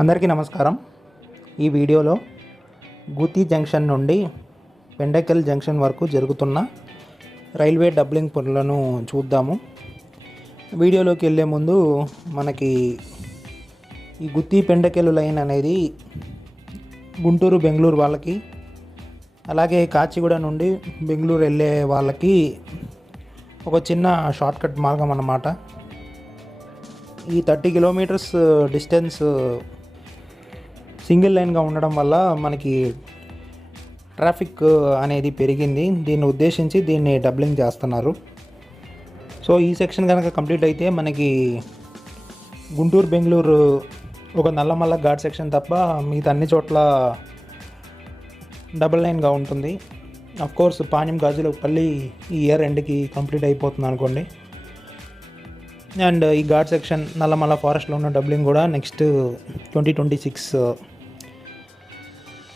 అందరికీ నమస్కారం. ఈ వీడియోలో గుతి జంక్షన్ నుండి పెండకల్ జంక్షన్ వరకు జరుగుతున్న రైల్వే డబ్లింగ్ పనులను చూద్దాము. వీడియోలోకి వెళ్ళే ముందు మనకి ఈ గుత్తి పెండకెలు లైన్ అనేది గుంటూరు బెంగళూరు వాళ్ళకి అలాగే కాచిగూడ నుండి బెంగళూరు వెళ్ళే వాళ్ళకి ఒక చిన్న షార్ట్కట్ మార్గం అన్నమాట. ఈ థర్టీ కిలోమీటర్స్ డిస్టెన్స్ సింగిల్ లైన్గా ఉండడం వల్ల మనకి ట్రాఫిక్ అనేది పెరిగింది. దీన్ని ఉద్దేశించి దీన్ని డబ్లింగ్ చేస్తున్నారు. సో ఈ సెక్షన్ కనుక కంప్లీట్ అయితే మనకి గుంటూరు బెంగళూరు ఒక నల్లమల్ల ఘాట్ సెక్షన్ తప్ప మిగతా అన్ని చోట్ల డబుల్ లైన్గా ఉంటుంది. అఫ్ కోర్స్ పాణ్యం గాజులపల్లి ఈ ఇయర్ ఎండ్కి కంప్లీట్ అయిపోతుంది అనుకోండి. అండ్ ఈ ఘాట్ సెక్షన్ నల్లమల్ల ఫారెస్ట్లో ఉన్న డబ్లింగ్ కూడా నెక్స్ట్ ట్వంటీ ట్వంటీ సిక్స్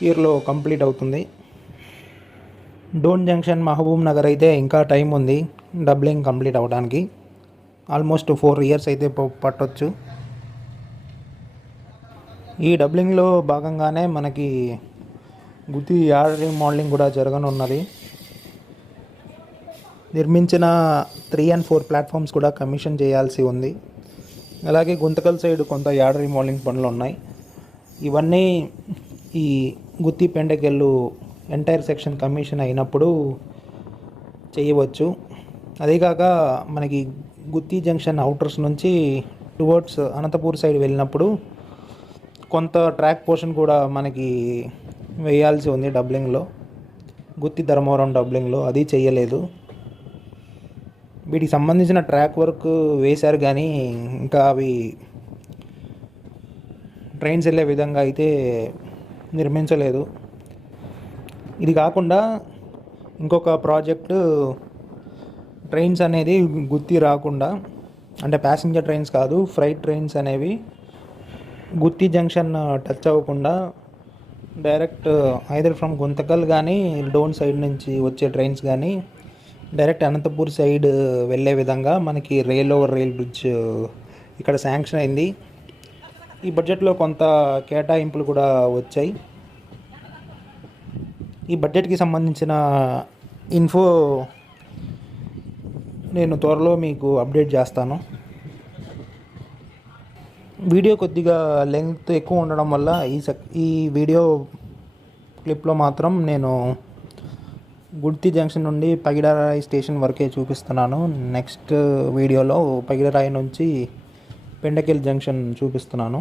ఇయర్లో కంప్లీట్ అవుతుంది. డోన్ జంక్షన్ మహబూబ్ నగర్ అయితే ఇంకా టైం ఉంది డబ్లింగ్ కంప్లీట్ అవ్వడానికి ఆల్మోస్ట్ ఫోర్ ఇయర్స్ అయితే పట్టొచ్చు. ఈ డబ్లింగ్లో భాగంగానే మనకి గుత్తి యార్డ్ రీమోడలింగ్ కూడా జరగనున్నది. నిర్మించిన త్రీ అండ్ ఫోర్ ప్లాట్ఫామ్స్ కూడా కమిషన్ చేయాల్సి ఉంది. అలాగే గుంతకల్ సైడ్ కొంత యార్డ్ రీమోడలింగ్ పనులు ఉన్నాయి. ఇవన్నీ ఈ Gooty Pendekallu entire section commission అయినప్పుడు చేయవచ్చు. అదేకాక మనకి గుత్తి జంక్షన్ అవుటర్స్ నుంచి టువర్డ్స్ అనంతపూర్ సైడ్ వెళ్ళినప్పుడు కొంత ట్రాక్ పోర్షన్ కూడా మనకి వేయాల్సి ఉంది డబ్లింగ్లో. గుత్తి ధర్మవరం డబ్లింగ్లో అది చేయలేదు వీటికి సంబంధించిన ట్రాక్ వర్క్ వేశారు కానీ ఇంకా అవి ట్రైన్స్ వెళ్ళే విధంగా అయితే నిర్మించలేదు. ఇది కాకుండా ఇంకొక ప్రాజెక్టు ట్రైన్స్ అనేది గుత్తి రాకుండా అంటే ప్యాసింజర్ ట్రైన్స్ కాదు ఫ్రైట్ ట్రైన్స్ అనేవి గుత్తి జంక్షన్ టచ్ అవ్వకుండా డైరెక్ట్ ఐదర్ ఫ్రమ్ గుంతకల్ కానీ డోన్ సైడ్ నుంచి వచ్చే ట్రైన్స్ కానీ డైరెక్ట్ అనంతపూర్ సైడ్ వెళ్ళే విధంగా మనకి రైల్ ఓవర్ రైల్ బ్రిడ్జ్ ఇక్కడ శాంక్షన్ అయింది. ఈ బడ్జెట్లో కొంత కేటాయింపులు కూడా వచ్చాయి. ఈ బడ్జెట్కి సంబంధించిన ఇన్ఫో నేను త్వరలో మీకు అప్డేట్ చేస్తాను. వీడియో కొద్దిగా లెంగ్త్ ఎక్కువ ఉండడం వల్ల ఈ సక్ ఈ వీడియో క్లిప్లో మాత్రం నేను గుడ్తి జంక్షన్ నుండి పగిడరాయి స్టేషన్ వరకే చూపిస్తున్నాను. నెక్స్ట్ వీడియోలో పగిడరాయి నుంచి పెండకిల్ జంక్షన్ చూపిస్తున్నాను.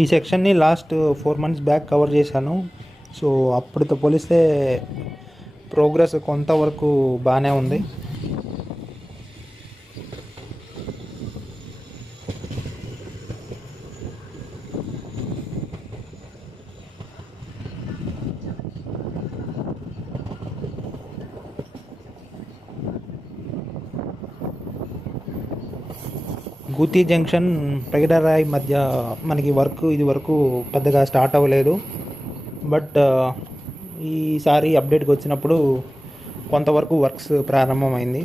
ఈ సెక్షన్ని last four months back cover చేశాను. సో అప్పటితో పోలిస్తే ప్రోగ్రెస్ కొంతవరకు బాగానే ఉంది. గూతి జంక్షన్ పెగడరాయ్ మధ్య మనకి వర్క్ ఇది వరకు పెద్దగా స్టార్ట్ అవ్వలేదు. బట్ ఈసారి అప్డేట్కి వచ్చినప్పుడు కొంతవరకు వర్క్స్ ప్రారంభమైంది.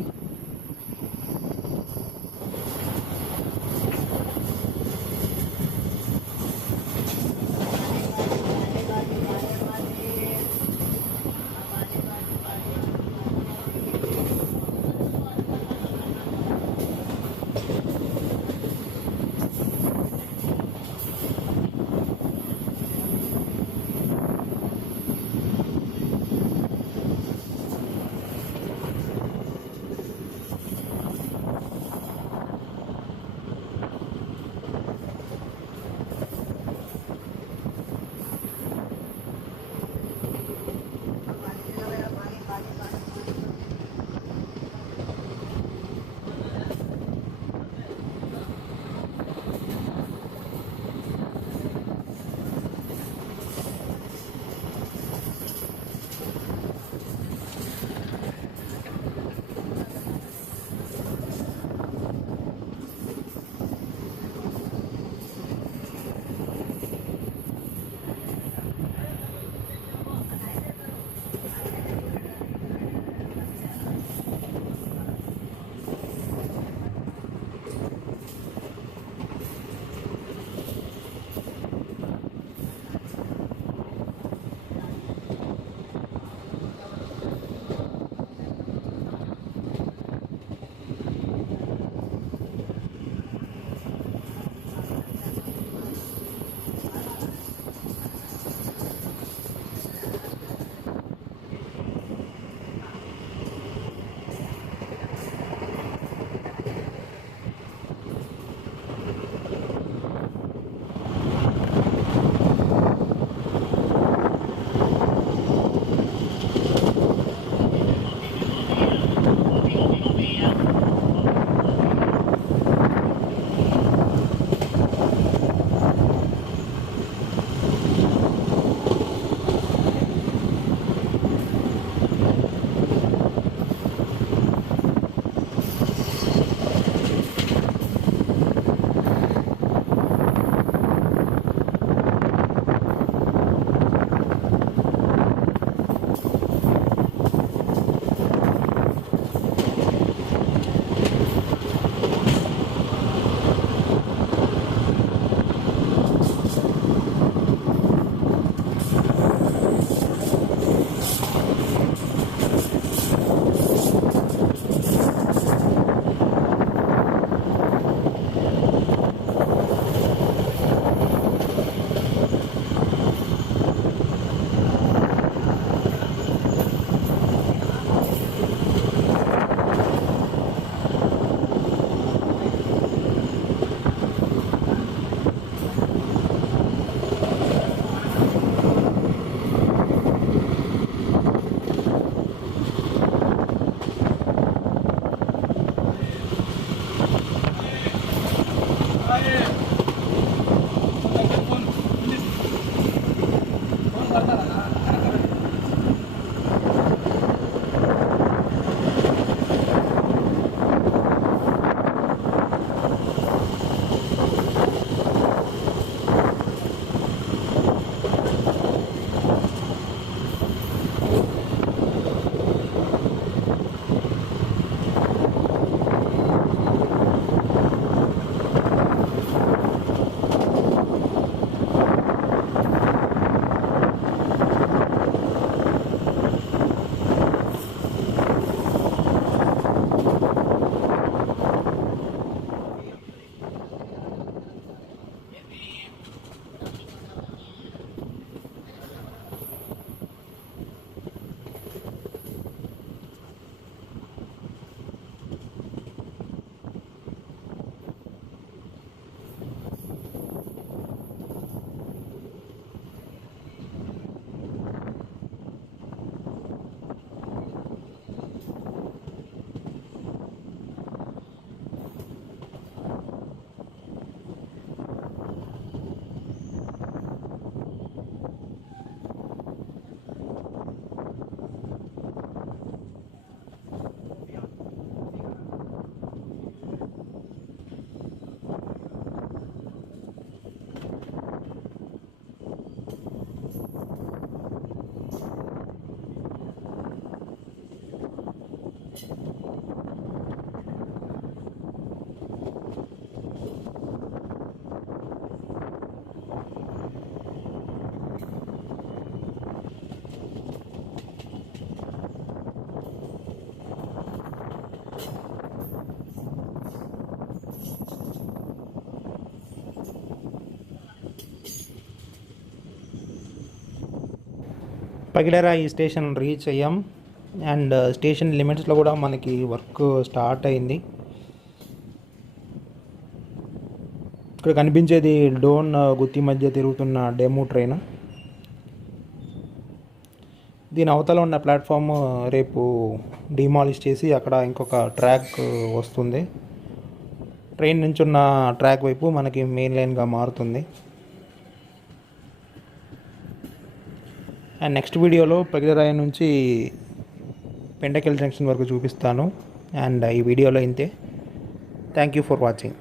పగిడేరా ఈ స్టేషన్ రీచ్ అయ్యాం. అండ్ uh, స్టేషన్ లిమిట్స్లో కూడా మనకి వర్క్ స్టార్ట్ అయింది. ఇక్కడ కనిపించేది డోన్ uh, గుత్తి మధ్య తిరుగుతున్న డెమో ట్రైన్. దీని అవతల ఉన్న ప్లాట్ఫామ్ uh, రేపు డిమాలిష్ చేసి అక్కడ ఇంకొక ట్రాక్ వస్తుంది. ట్రైన్ నుంచి ఉన్న ట్రాక్ వైపు మనకి మెయిన్ లైన్గా మారుతుంది. అండ్ నెక్స్ట్ వీడియోలో పగిడరాయి నుంచి పెండకెల్ జంక్షన్ వరకు చూపిస్తాను. అండ్ ఈ వీడియోలో ఇంతే. Thank you for watching